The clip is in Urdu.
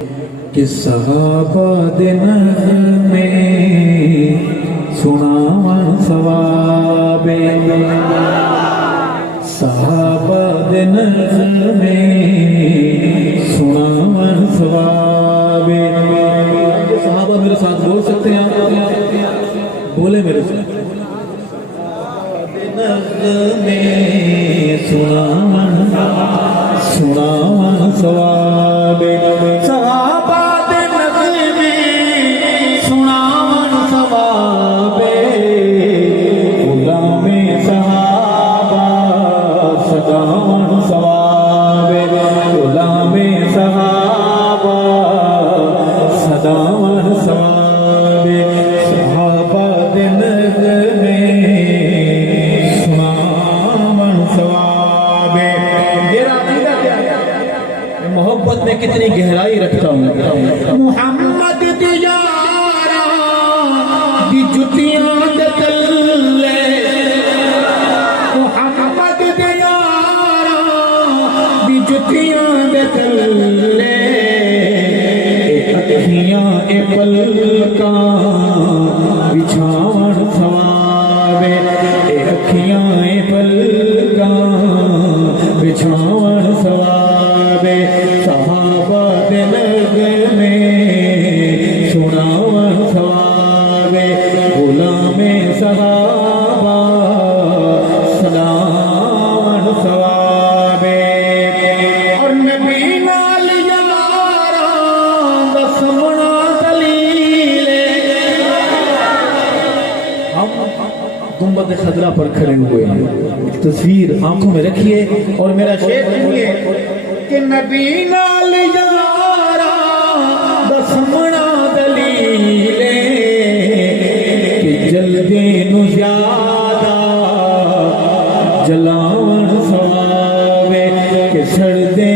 کہ صحابہ دن میں سناون ثواب صحابہ دن میں سناون ثواب صحابہ میرے ساتھ بول سکتے ہیں آپ بولے میرے ساتھ میں سناون ثواب صحابہ دن میں سناون ثواب غلام صحابہ سداون ثواب غلام صحابہ سداون ثواب صحابہ دن میں سناون ثواب محبت میں کتنی گہرائی رکھتا ہوں محمد دیارا دی جتیاں دے تلے محمد دیارا دی جتیاں دے تلے اکھیاں اے پلکاں بچھاون ثواب اے اکھیاں اے پلکاں بچھاون ثواب صحابہ دل میں سناون ثواب غلام صحابہ سداون ثواب اور نبی نال یاراں دا سمنا دلیل ہم گنبد خضرا پر کھڑے ہوئے ہیں ایک تصویر آنکھوں میں رکھیے اور میرا شعر سنیے کہ نبی نال یارا دسمنا دلیلے کہ جلدے نو زیادہ جلاون ثواب کہ سڑدے